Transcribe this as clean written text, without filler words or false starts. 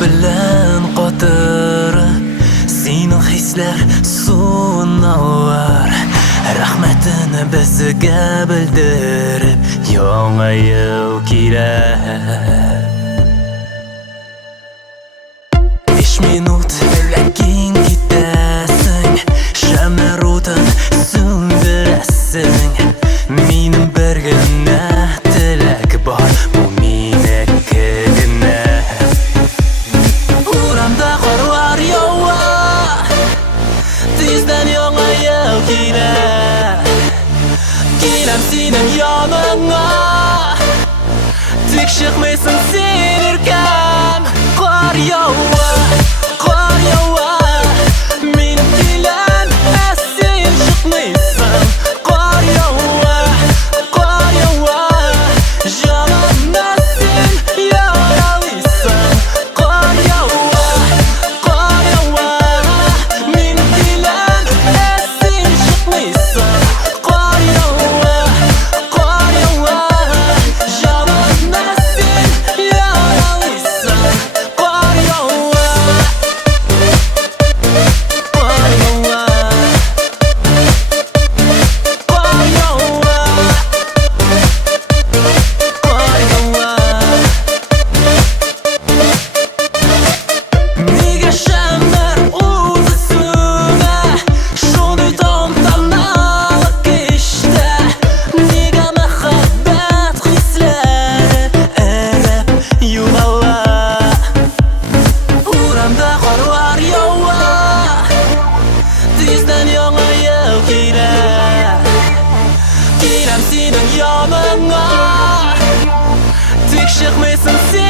bilan qotirib sening hislar suvini var rahmatini bizga bildirib yangi yil kelar 5 minut lakin ketasan shamlar o'tin so'ndirasan mening birgina tilak bor bu menikigina uramda qor var yo'q tezdan yangi yil kelar kelam sening yoningga tekshirmaysan sen erkam qor yo'q sening yoningga tekshirmaysan sen